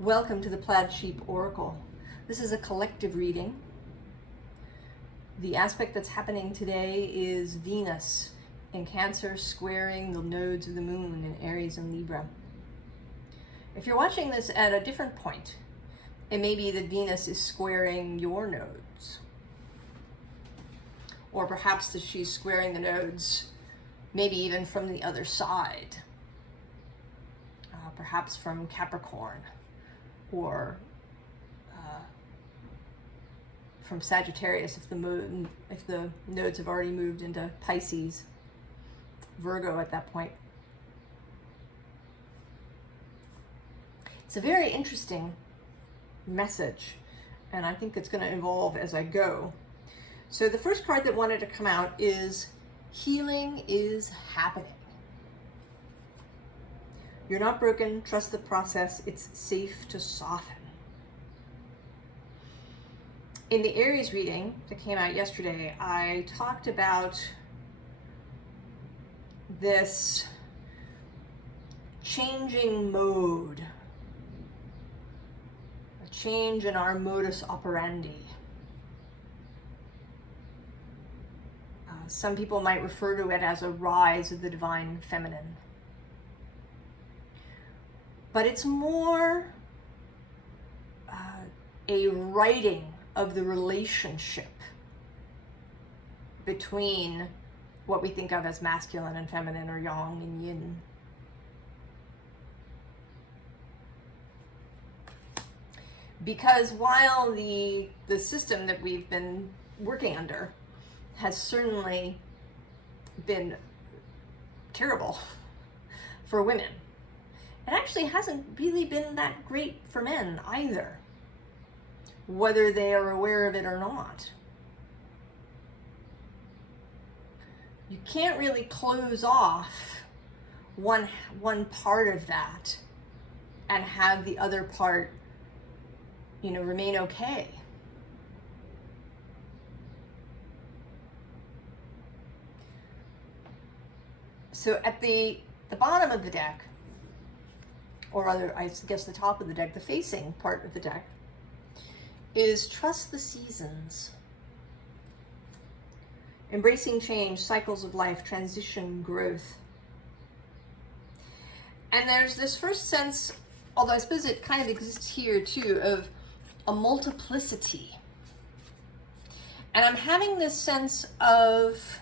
Welcome to the Plaid Sheep Oracle. This is a collective reading. The aspect that's happening today is Venus in Cancer squaring the nodes of the moon in Aries and Libra. If you're watching this at a different point, it may be that Venus is squaring your nodes. Or perhaps that she's squaring the nodes, maybe even from the other side. Perhaps from Capricorn. Or from Sagittarius if the nodes have already moved into Pisces, Virgo at that point. It's a very interesting message, and I think it's going to evolve as I go. So the first card that wanted to come out is Healing is Happening. You're not broken, trust the process, it's safe to soften. In the Aries reading that came out yesterday, I talked about this changing mode, a change in our modus operandi. Some people might refer to it as a rise of the divine feminine. But it's more a writing of the relationship between what we think of as masculine and feminine, or yang and yin. Because while the system that we've been working under has certainly been terrible for women, it actually hasn't really been that great for men either, whether they are aware of it or not. You can't really close off one part of that and have the other part, remain okay. So at the bottom of the deck, or rather, I guess the top of the deck, the facing part of the deck, is trust the seasons. Embracing change, cycles of life, transition, growth. And there's this first sense, although I suppose it kind of exists here too, of a multiplicity. And I'm having this sense of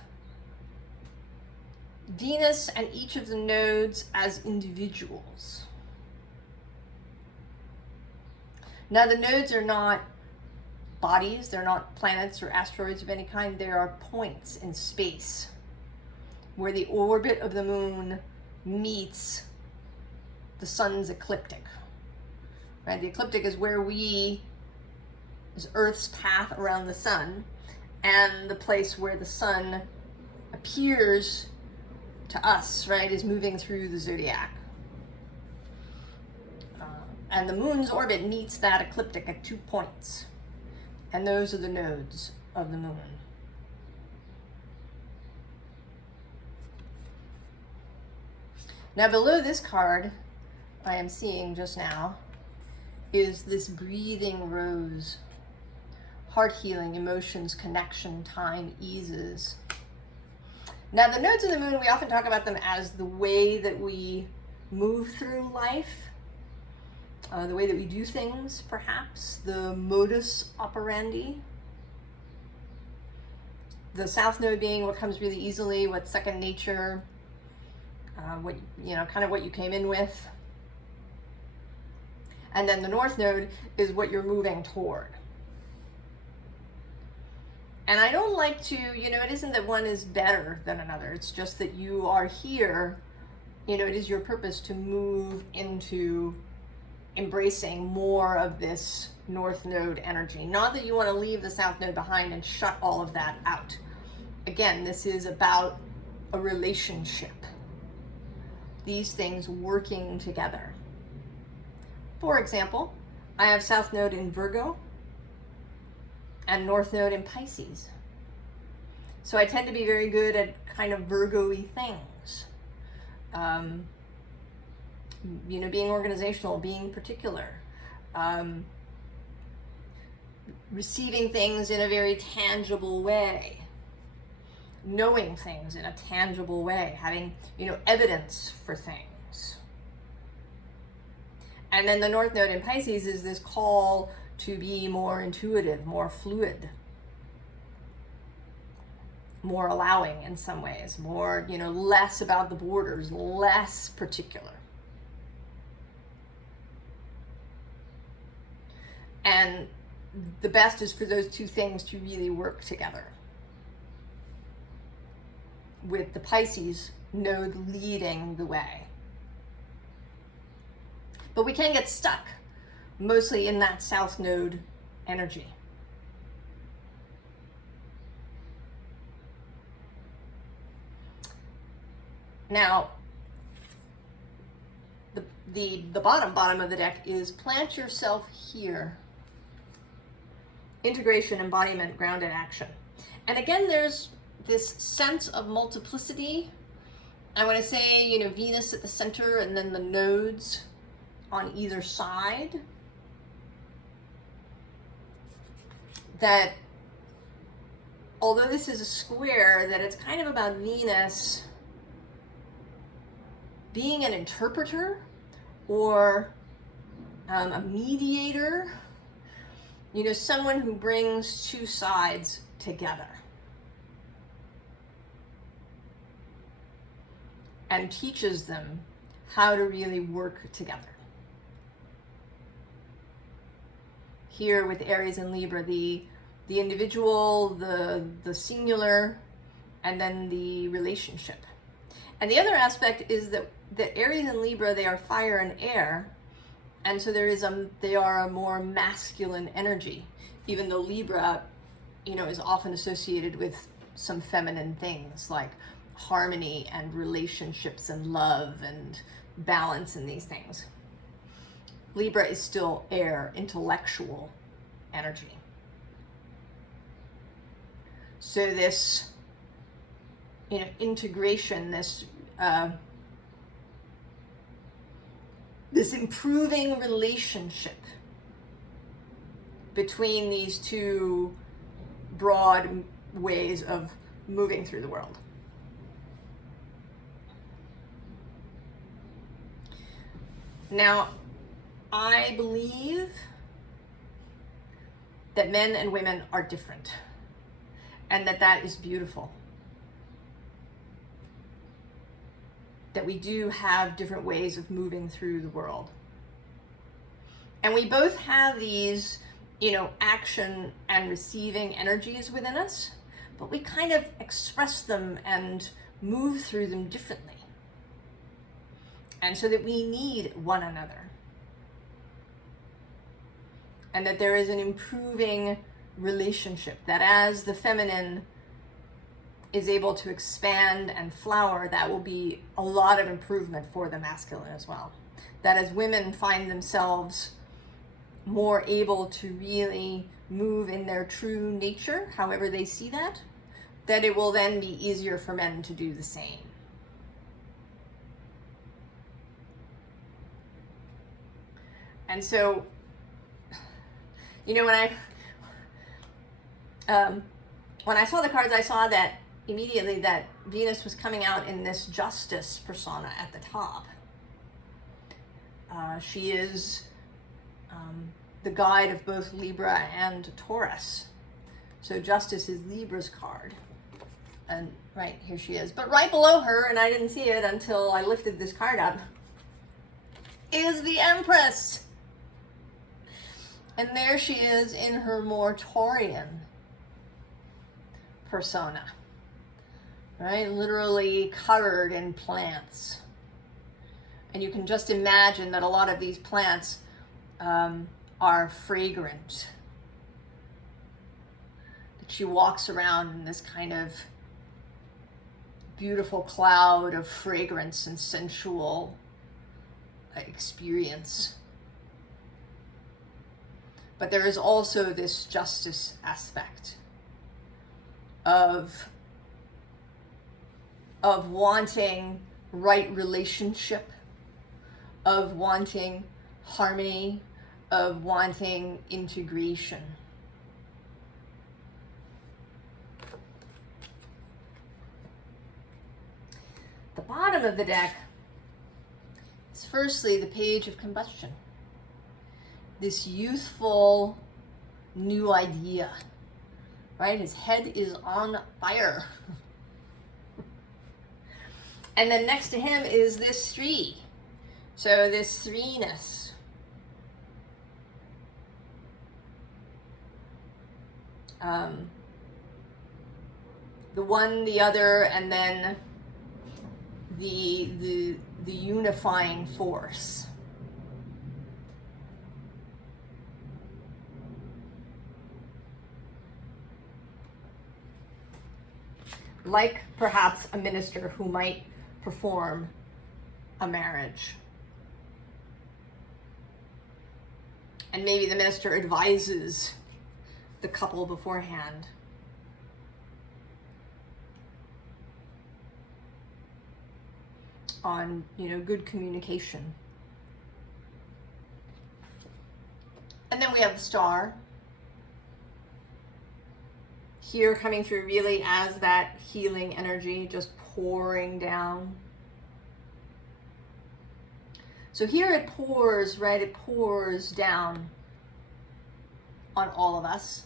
Venus and each of the nodes as individuals. Now, the nodes are not bodies, they're not planets or asteroids of any kind, they are points in space where the orbit of the moon meets the sun's ecliptic. Right? The ecliptic is is Earth's path around the sun, and the place where the sun appears to us, right, is moving through the zodiac. And the moon's orbit meets that ecliptic at 2 points. And those are the nodes of the moon. Now below this card, I am seeing just now, is this breathing rose. Heart healing, emotions, connection, time eases. Now the nodes of the moon, we often talk about them as the way that we move through life. The way that we do things, perhaps, the modus operandi. The south node being what comes really easily, what's second nature, kind of what you came in with. And then the north node is what you're moving toward. And I don't like to, it isn't that one is better than another. It's just that you are here, it is your purpose to move into embracing more of this north node energy. Not that you want to leave the south node behind and shut all of that out. Again, this is about a relationship. These things working together. For example, I have south node in Virgo and north node in Pisces. So I tend to be very good at kind of Virgo-y things. Being organizational, being particular, receiving things in a very tangible way, knowing things in a tangible way, having, evidence for things. And then the North Node in Pisces is this call to be more intuitive, more fluid, more allowing in some ways, more, less about the borders, less particular. And the best is for those two things to really work together, with the Pisces node leading the way. But we can get stuck mostly in that South Node energy. Now, the bottom of the deck is plant yourself here. Integration, embodiment, grounded action. And again, there's this sense of multiplicity. I want to say, Venus at the center and then the nodes on either side. That although this is a square, that it's kind of about Venus being an interpreter or a mediator, someone who brings two sides together and teaches them how to really work together. Here with Aries and Libra, the individual, the singular, and then the relationship. And the other aspect is that Aries and Libra, they are fire and air, and so they are a more masculine energy, even though Libra, is often associated with some feminine things like harmony and relationships and love and balance and these things. Libra is still air, intellectual energy. So this, integration, this improving relationship between these two broad ways of moving through the world. Now, I believe that men and women are different, and that is beautiful. That we do have different ways of moving through the world. And we both have these, action and receiving energies within us, but we kind of express them and move through them differently. And so that we need one another. And that there is an improving relationship, that as the feminine is able to expand and flower, that will be a lot of improvement for the masculine as well. That as women find themselves more able to really move in their true nature, however they see that it will then be easier for men to do the same. And so, when I saw the cards, I saw that immediately that Venus was coming out in this justice persona at the top. She is the guide of both Libra and Taurus. So justice is Libra's card. And right, here she is. But right below her, and I didn't see it until I lifted this card up, is the Empress. And there she is in her more Taurian persona, right? Literally covered in plants. And you can just imagine that a lot of these plants are fragrant. That she walks around in this kind of beautiful cloud of fragrance and sensual experience. But there is also this justice aspect of wanting right relationship, of wanting harmony, of wanting integration. The bottom of the deck is firstly the Page of Combustion. This youthful new idea, right? His head is on fire. And then next to him is this 3. So this 3-ness. The one, the other, and then the unifying force. Like perhaps a minister who might perform a marriage. And maybe the minister advises the couple beforehand. On, good communication. And then we have the Star. Here coming through really as that healing energy just pouring down. So here it pours, right? It pours down on all of us.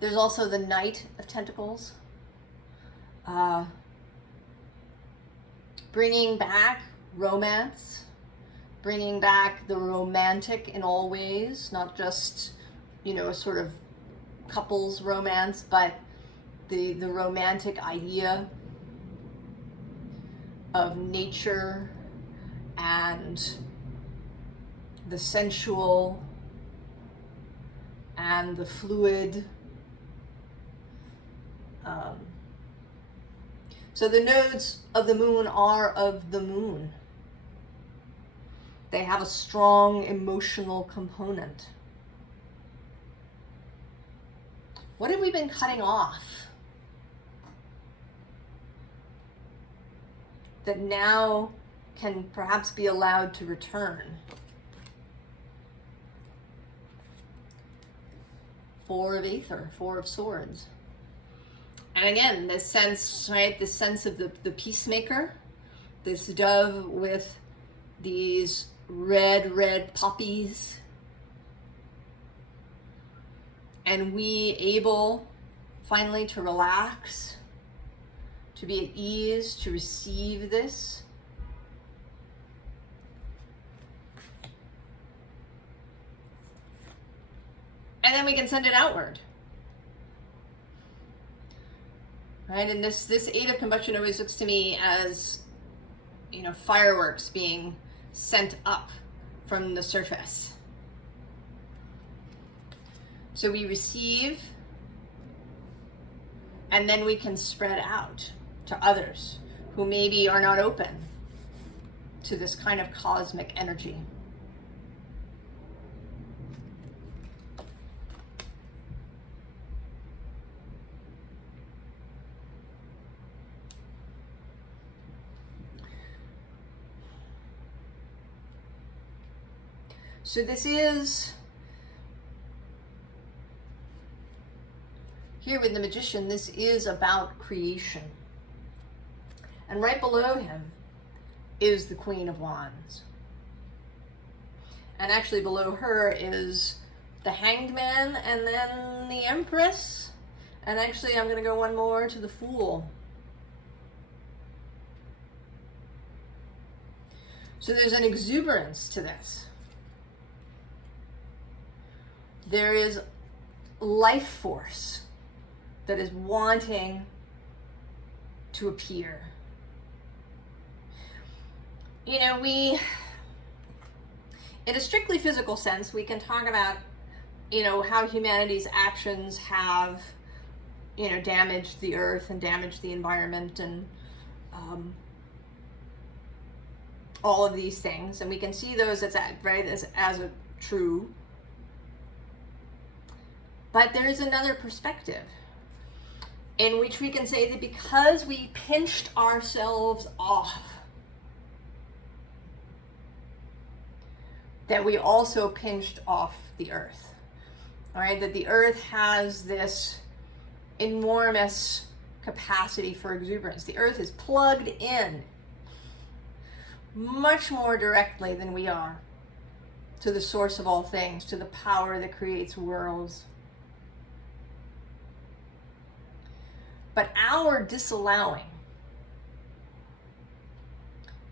There's also the Knight of Pentacles. Bringing back romance. Bringing back the romantic in all ways. Not just, a sort of couples romance, but the romantic idea of nature and the sensual and the fluid. So the nodes of the moon are of the moon. They have a strong emotional component. What have we been cutting off that now can perhaps be allowed to return? 4 of Aether, 4 of Swords. And again, this sense, right, this sense of the peacemaker, this dove with these red poppies, and we able finally to relax, to be at ease, to receive this. And then we can send it outward. Right, and this 8 of Combustion always looks to me as, fireworks being sent up from the surface. So we receive, and then we can spread out to others who maybe are not open to this kind of cosmic energy. So this is, here with the Magician, this is about creation. And right below him is the Queen of Wands. And actually below her is the Hanged Man and then the Empress. And actually I'm going to go one more to the Fool. So there's an exuberance to this. There is life force that is wanting to appear. In a strictly physical sense, we can talk about, how humanity's actions have, damaged the earth and damaged the environment and all of these things. And we can see those as a true. But there is another perspective. in which we can say that because we pinched ourselves off, that we also pinched off the earth. All right, that the earth has this enormous capacity for exuberance. The earth is plugged in much more directly than we are to the source of all things, to the power that creates worlds. But our disallowing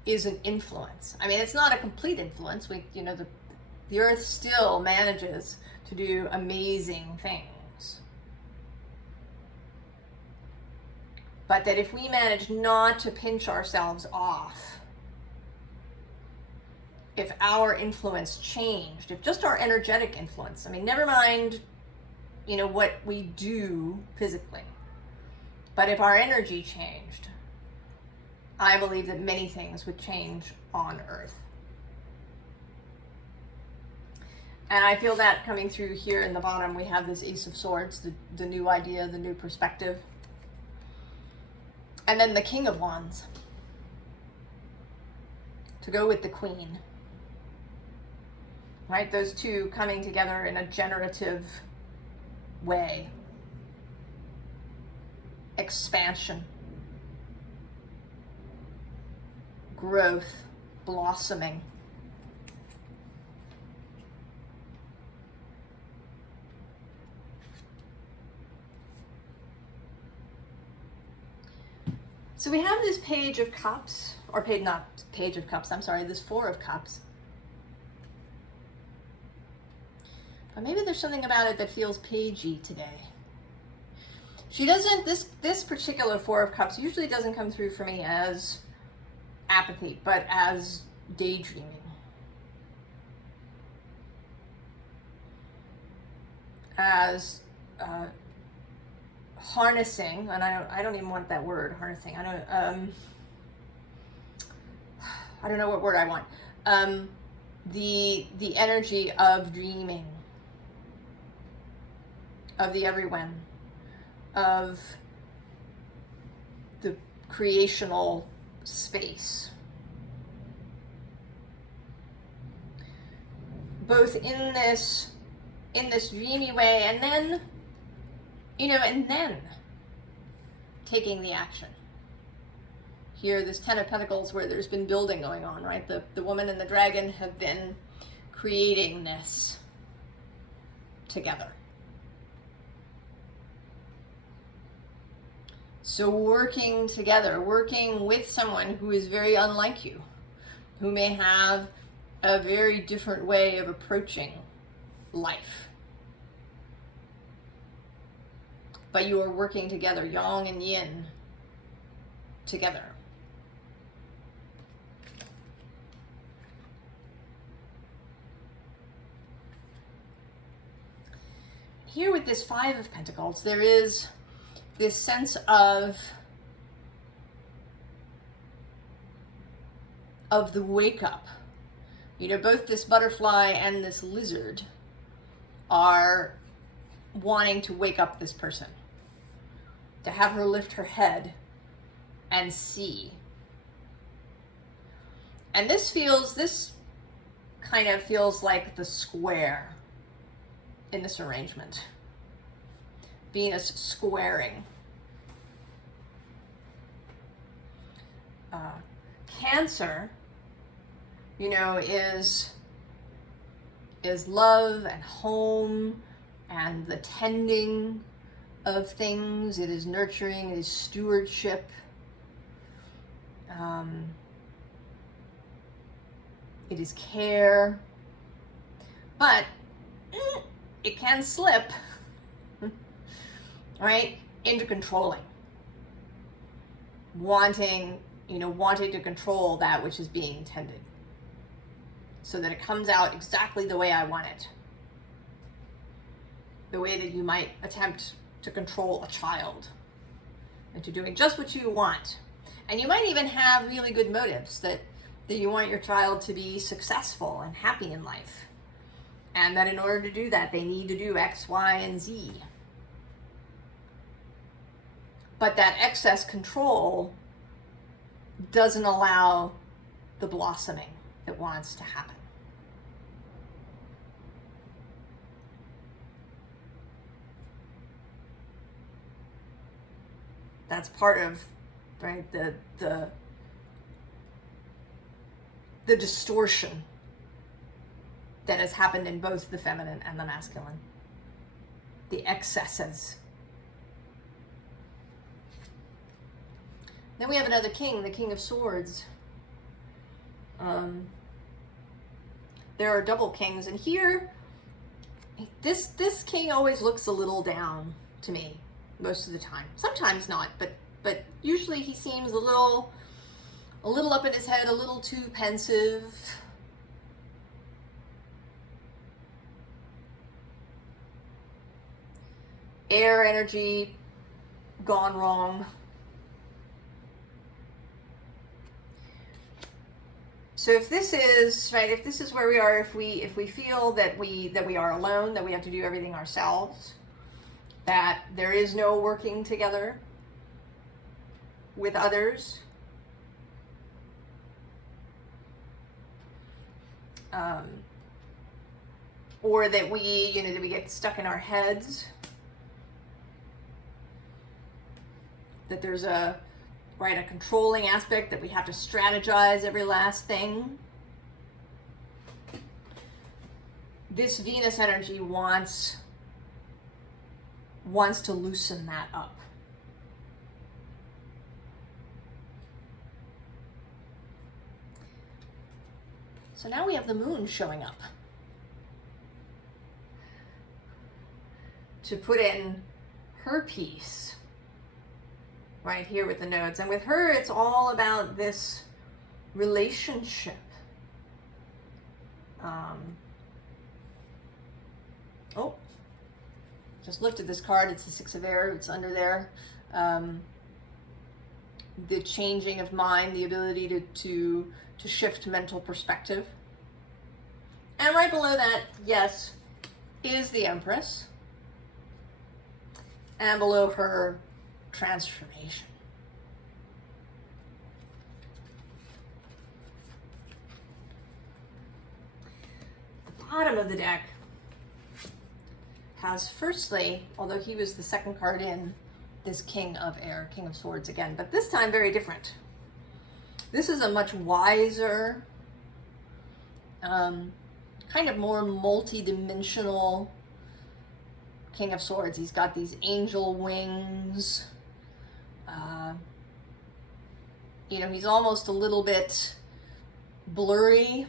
is an influence. I mean, it's not a complete influence. The earth still manages to do amazing things. But that if we manage not to pinch ourselves off, if our influence changed, if just our energetic influence, I mean, never mind, what we do physically, but if our energy changed, I believe that many things would change on Earth. And I feel that coming through here in the bottom, we have this Ace of Swords, the new idea, the new perspective. And then the King of Wands, to go with the Queen. Right? Those two coming together in a generative way. Expansion. Growth. Blossoming. So we have this Page of Cups, or not Page of Cups, I'm sorry, this Four of Cups. But maybe there's something about it that feels pagey today. She doesn't, this particular Four of Cups usually doesn't come through for me as apathy, but as daydreaming. As harnessing, and I don't even want that word, harnessing. I don't know what word I want. The energy of dreaming, of the everyone, of the creational space. Both in this dreamy way, and then taking the action. Here, this Ten of Pentacles, where there's been building going on, right? The woman and the dragon have been creating this together. So working together, working with someone who is very unlike you, who may have a very different way of approaching life. But you are working together, yang and yin, together. Here with this Five of Pentacles, there is this sense of the wake up. Both this butterfly and this lizard are wanting to wake up this person, to have her lift her head and see. And this kind of feels like the square in this arrangement. Venus squaring. Cancer, is love and home and the tending of things. It is nurturing, it is stewardship. It is care. But it can slip, right, into controlling. Wanting to control that which is being tended, so that it comes out exactly the way I want it. The way that you might attempt to control a child into doing just what you want. And you might even have really good motives that you want your child to be successful and happy in life. And that in order to do that, they need to do X, Y, and Z. But that excess control doesn't allow the blossoming that wants to happen. That's part of, right, the distortion that has happened in both the feminine and the masculine. The excesses. Then we have another king, the King of Swords. There are double kings, and here, this king always looks a little down to me most of the time. Sometimes not, but usually he seems a little up in his head, a little too pensive. Air energy gone wrong. So if this is, right, if this is where we are, if we feel that we are alone, that we have to do everything ourselves, that there is no working together with others, or that we, that we get stuck in our heads, that there's a controlling aspect, that we have to strategize every last thing. This Venus energy wants to loosen that up. So now we have the moon showing up to put in her piece right here with the nodes. And with her, it's all about this relationship. Just looked at this card. It's the Six of Air. It's under there. The changing of mind, the ability to shift mental perspective. And right below that, yes, is the Empress. And below her, transformation. The bottom of the deck has, firstly, although he was the second card in, this King of Air, King of Swords again, but this time very different. This is a much wiser, kind of more multi-dimensional King of Swords. He's got these angel wings. He's almost a little bit blurry.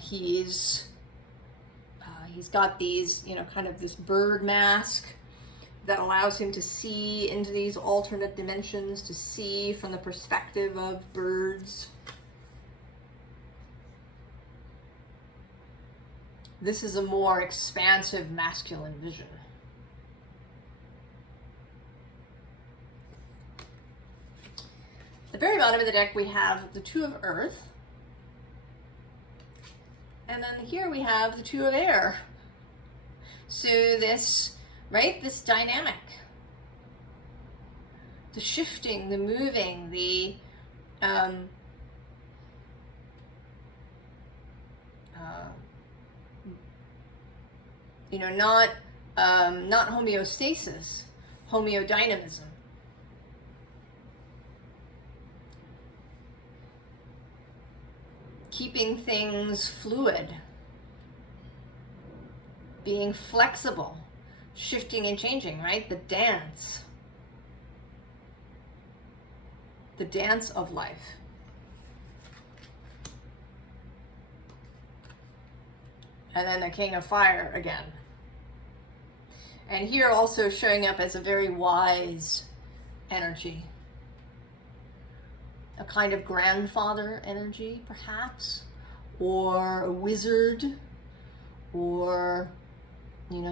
He's got these, kind of this bird mask that allows him to see into these alternate dimensions, to see from the perspective of birds. This is a more expansive masculine vision. At the very bottom of the deck, we have the Two of Earth. And then here we have the Two of Air. So this, right, this dynamic. The shifting, the moving, the not homeostasis, homeodynamism. Keeping things fluid, being flexible, shifting and changing, right? The dance of life. And then the King of Fire again. And here also showing up as a very wise energy. A kind of grandfather energy, perhaps, or a wizard, or,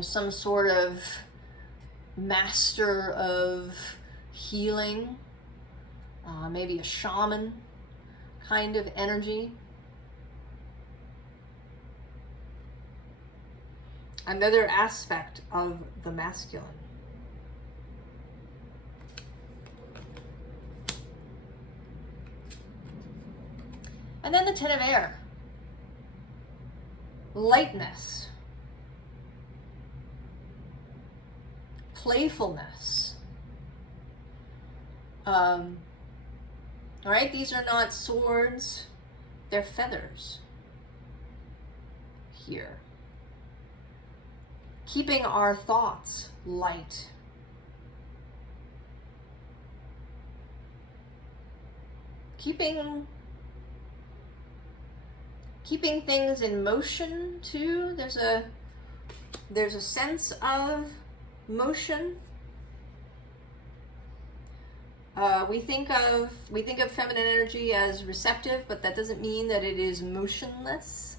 some sort of master of healing, maybe a shaman kind of energy. Another aspect of the masculine. And then the Ten of Air. Lightness. Playfulness. All right, these are not swords, they're feathers here. Keeping our thoughts light. Keeping things in motion too. There's a sense of motion. We think of feminine energy as receptive, but that doesn't mean that it is motionless.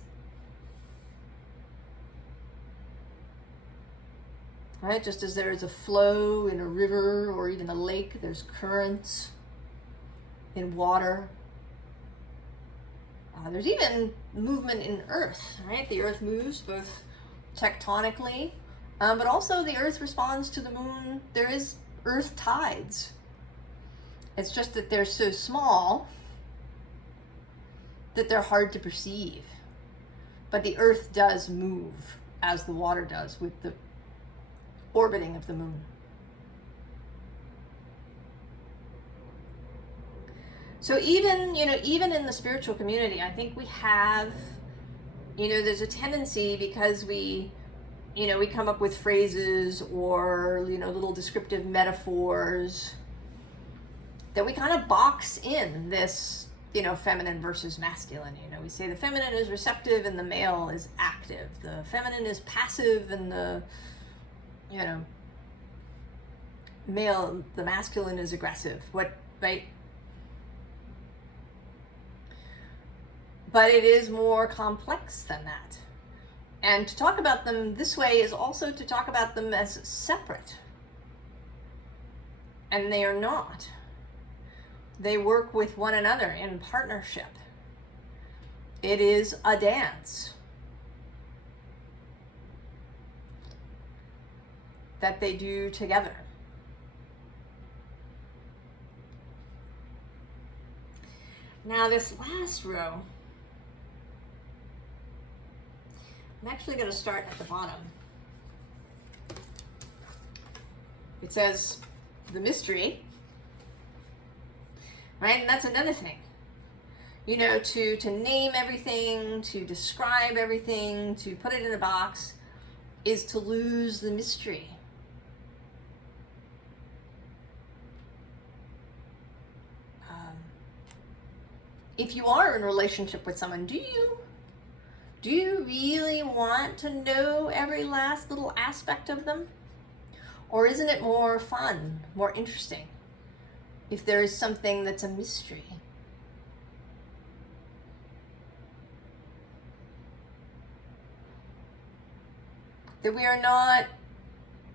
Right? Just as there is a flow in a river or even a lake, there's currents in water. There's even movement in earth, right? The earth moves both tectonically, but also the earth responds to the moon. There is earth tides. It's just that they're so small that they're hard to perceive. But the earth does move as the water does with the orbiting of the moon. So even in the spiritual community, I think we have, there's a tendency, because we come up with phrases or, little descriptive metaphors, that we kind of box in this, feminine versus masculine. We say the feminine is receptive and the male is active. The feminine is passive and the masculine is aggressive. Right? But it is more complex than that. And to talk about them this way is also to talk about them as separate. And they are not. They work with one another in partnership. It is a dance that they do together. Now this last row, I'm actually going to start at the bottom. It says the mystery, right? And that's another thing. To name everything, to describe everything, to put it in a box, is to lose the mystery. If you are in a relationship with someone, do you really want to know every last little aspect of them? Or isn't it more fun, more interesting, if there is something that's a mystery? That we are not,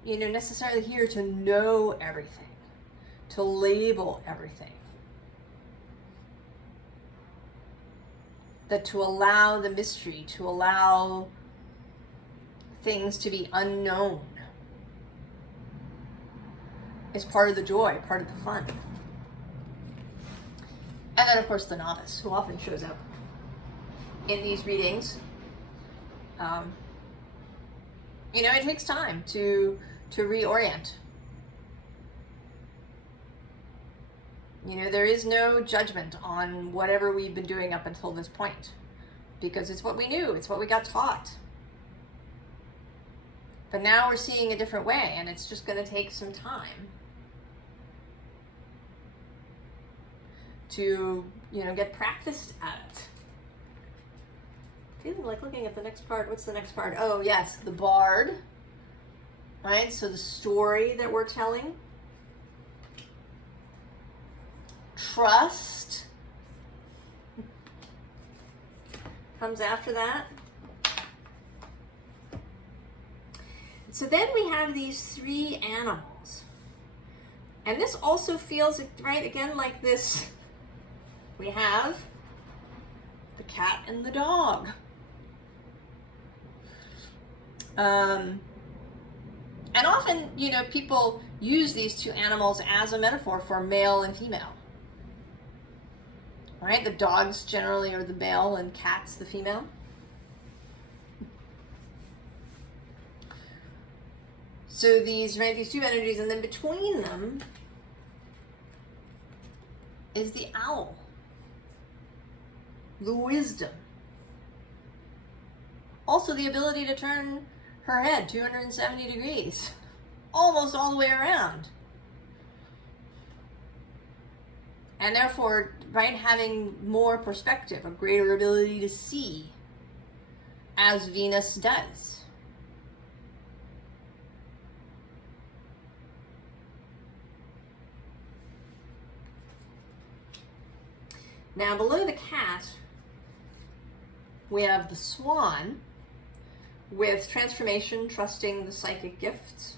necessarily here to know everything, to label everything. That to allow the mystery, to allow things to be unknown, is part of the joy, part of the fun. And then, of course, the novice, who often shows up in these readings. It takes time to reorient. There is no judgment on whatever we've been doing up until this point, because it's what we knew, it's what we got taught. But now we're seeing a different way, and it's just going to take some time to, get practiced at it. Feeling like looking at the next part. What's the next part? Oh, yes, the bard. Right? So the story that we're telling. Trust comes after that. So then we have these three animals. And this also feels, right, again, like this. We have the cat and the dog. And often, you know, people use these two animals as a metaphor for male and female. Right? The dogs generally are the male and cats the female. So these, right, these two energies, and then between them is the owl, the wisdom. Also the ability to turn her head 270 degrees, almost all the way around. And therefore, right, having more perspective, a greater ability to see, as Venus does. Now below the cat, we have the swan with transformation, trusting the psychic gifts.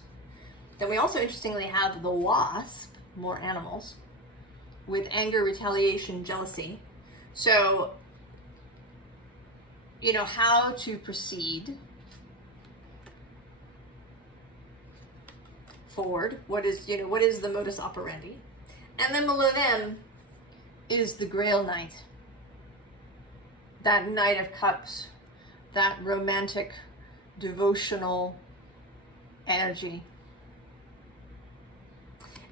Then we also interestingly have the wasp, more animals, with anger, retaliation, jealousy. So, you know, how to proceed forward. What is, you know, what is the modus operandi? And then below them is the Grail Knight. That Knight of Cups, that romantic, devotional energy.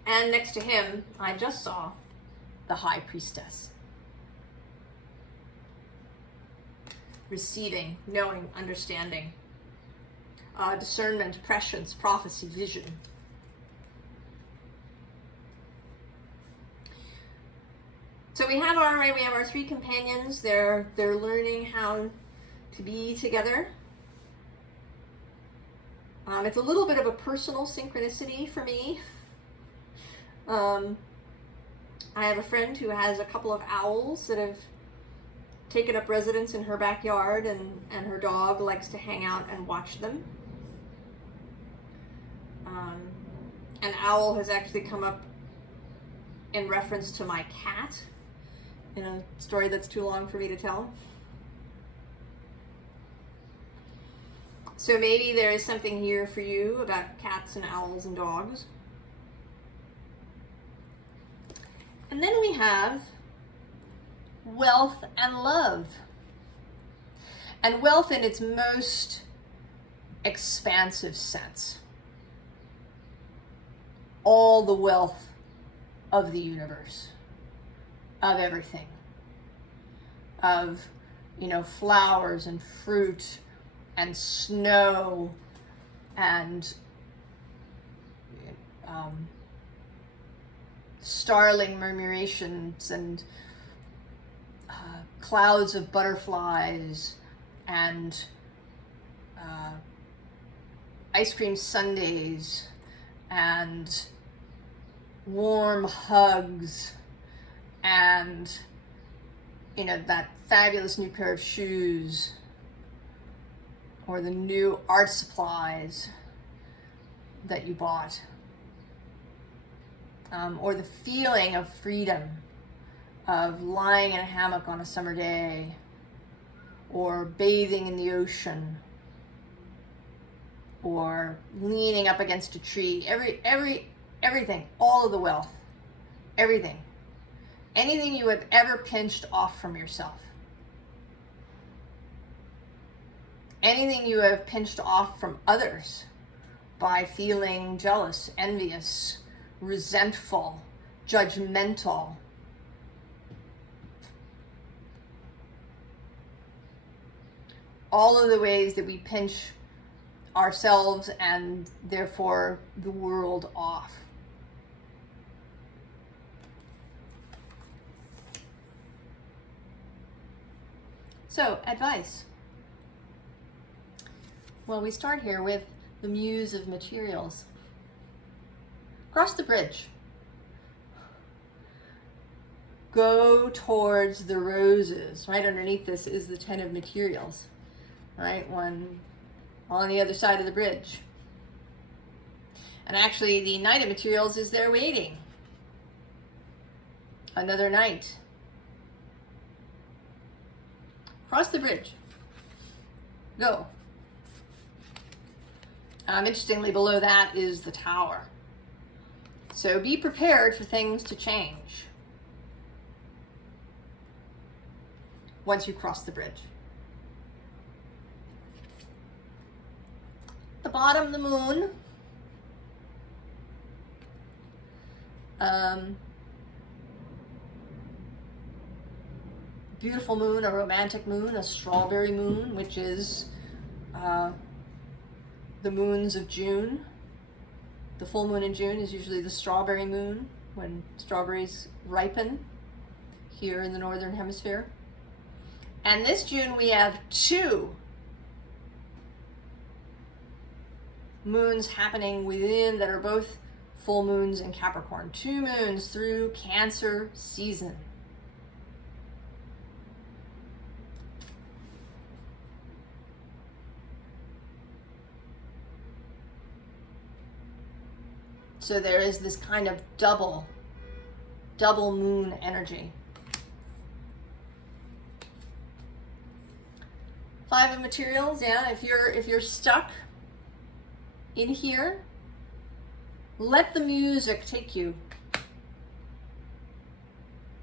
And next to him, I just saw the High Priestess. Receiving, knowing, understanding, discernment, prescience, prophecy, vision. So we have our three companions. They're learning how to be together. It's a little bit of a personal synchronicity for me. I have a friend who has a couple of owls that have taken up residence in her backyard, and her dog likes to hang out and watch them. An owl has actually come up in reference to my cat in a story that's too long for me to tell. So maybe there is something here for you about cats and owls and dogs. And then we have wealth and love. And wealth in its most expansive sense. All the wealth of the universe, of everything, of, you know, flowers and fruit and snow and starling murmurations and clouds of butterflies and ice cream sundaes and warm hugs and, you know, that fabulous new pair of shoes or the new art supplies that you bought, or the feeling of freedom of lying in a hammock on a summer day or bathing in the ocean or leaning up against a tree. Everything, all of the wealth, everything, anything you have ever pinched off from yourself, anything you have pinched off from others by feeling jealous, envious, resentful, judgmental, all of the ways that we pinch ourselves and therefore the world off. So, advice. Well, we start here with the Muse of Materials. Cross the bridge. Go towards the roses. Right underneath this is the 10 of Materials. Right, one on the other side of the bridge. And actually the Knight of Materials is there waiting. Another knight. Cross the bridge. Go. Interestingly, below that is the Tower. So be prepared for things to change once you cross the bridge. The bottom, the Moon. Beautiful moon, a romantic moon, a strawberry moon, which is the moons of June. The full moon in June is usually the strawberry moon, when strawberries ripen here in the northern hemisphere. And this June we have 2 moons happening within that are both full moons in Capricorn. 2 moons through Cancer season. So there is this kind of double moon energy. 5 of materials, yeah, if you're stuck in here, let the music take you.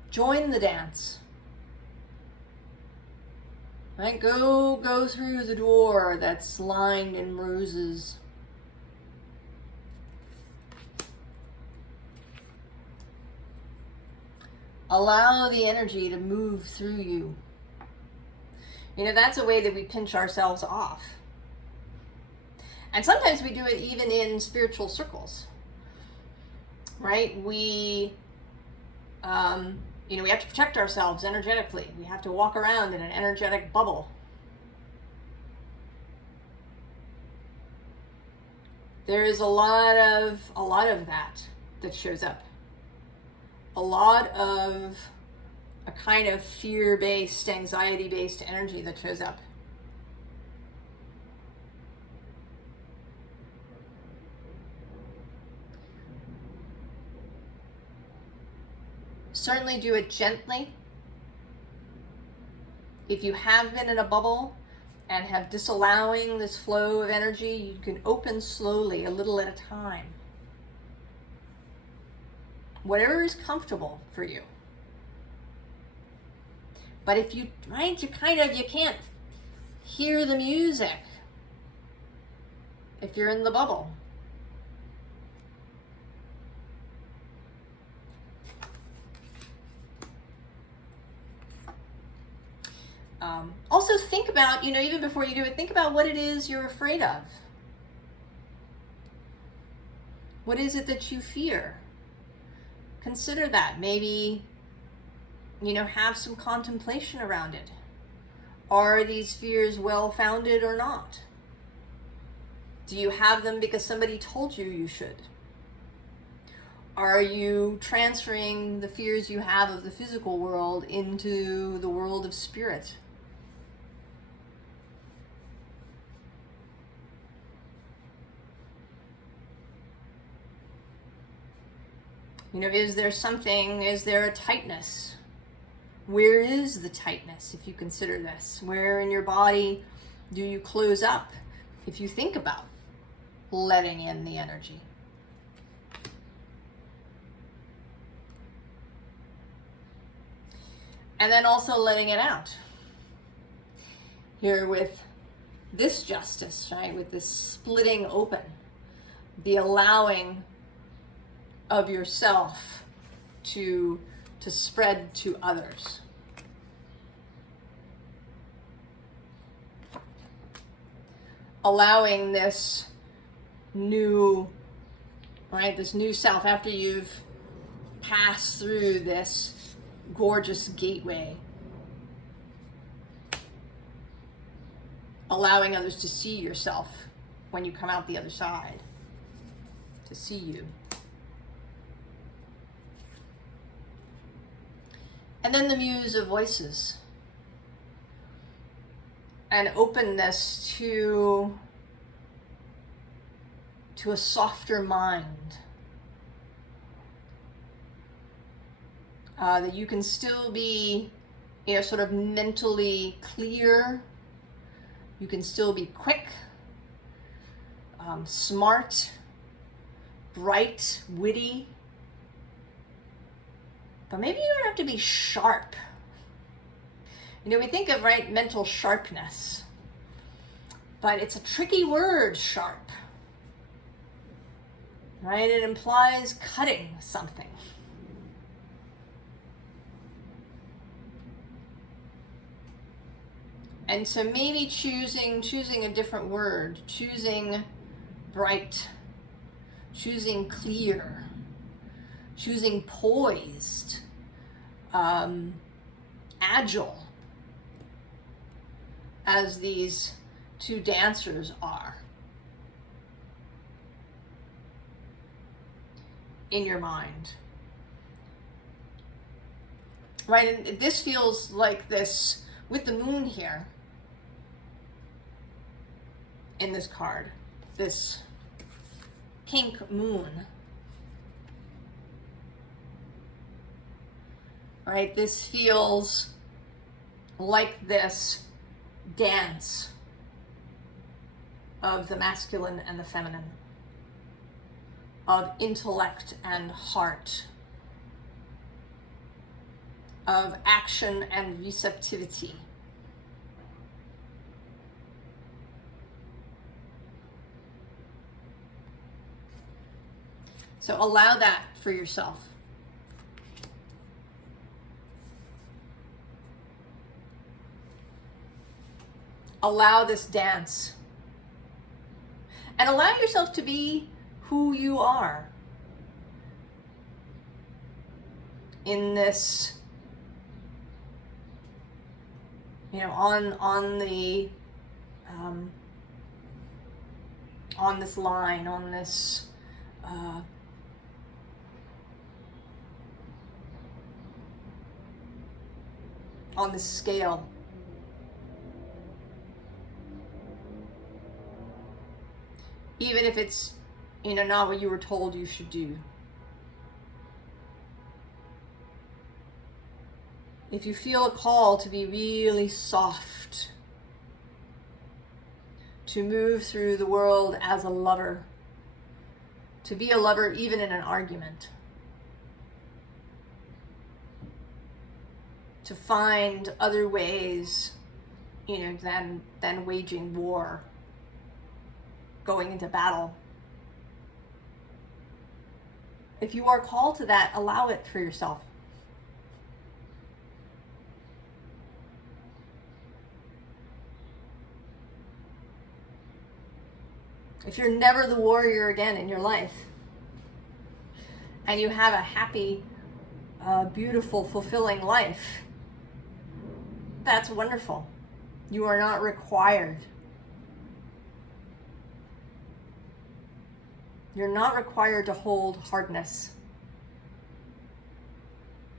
Join the dance. Right? Go through the door that's lined in roses. Allow the energy to move through you. You know, that's a way that we pinch ourselves off. And sometimes we do it even in spiritual circles, right? We, we have to protect ourselves energetically. We have to walk around in an energetic bubble. There is a lot of that shows up. A lot of a kind of fear-based, anxiety-based energy that shows up. Certainly do it gently. If you have been in a bubble and have disallowing this flow of energy, you can open slowly, a little at a time. Whatever is comfortable for you. But if you, right, you can't hear the music if you're in the bubble. Also think about, even before you do it, think about what it is you're afraid of. What is it that you fear? Consider that. Maybe, have some contemplation around it. Are these fears well-founded or not? Do you have them because somebody told you you should? Are you transferring the fears you have of the physical world into the world of spirit? Is there a tightness? Where is the tightness, if you consider this? Where in your body do you close up if you think about letting in the energy? And then also letting it out. Here with this justice, right? With this splitting open, the allowing of yourself to spread to others. Allowing this new self after you've passed through this gorgeous gateway. Allowing others to see yourself when you come out the other side. To see you. And then the Muse of Voices. An openness to a softer mind. That you can still be, sort of mentally clear. You can still be quick. smart, bright, witty. But maybe you don't have to be sharp. You know, we think of, right, mental sharpness. But it's a tricky word, sharp. Right? It implies cutting something. And so maybe choosing a different word, choosing bright, choosing clear, choosing poised, agile, as these two dancers are in your mind. Right? And this feels like this, with the moon here in this card, this pink moon. Right? This feels like this dance of the masculine and the feminine, of intellect and heart, of action and receptivity. So allow that for yourself. Allow this dance. And allow yourself to be who you are in this, you know, on this line, on this scale. Even if it's, you know, not what you were told you should do. If you feel a call to be really soft, to move through the world as a lover, to be a lover even in an argument, to find other ways, you know, than waging war, going into battle. If you are called to that, allow it for yourself. If you're never the warrior again in your life, and you have a happy, beautiful, fulfilling life, that's wonderful. You are not required. You're not required to hold hardness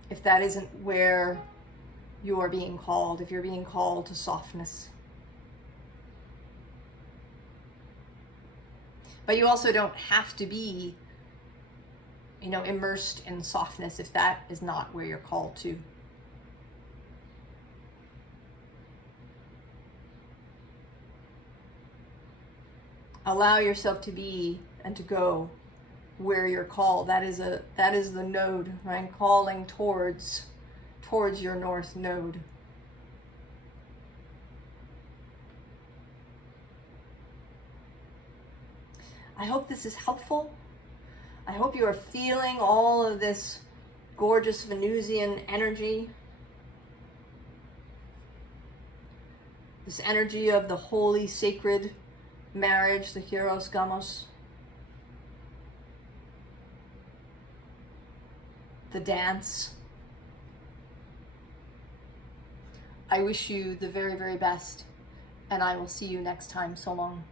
if that isn't where you are being called, if you're being called to softness. But you also don't have to be, you know, immersed in softness if that is not where you're called to. Allow yourself to be and to go where you're called. That is the node, right? Calling towards your north node. I hope this is helpful. I hope you are feeling all of this gorgeous Venusian energy. This energy of the holy, sacred marriage, the Hieros Gamos. The dance. I wish you the very, very best, and I will see you next time. So long.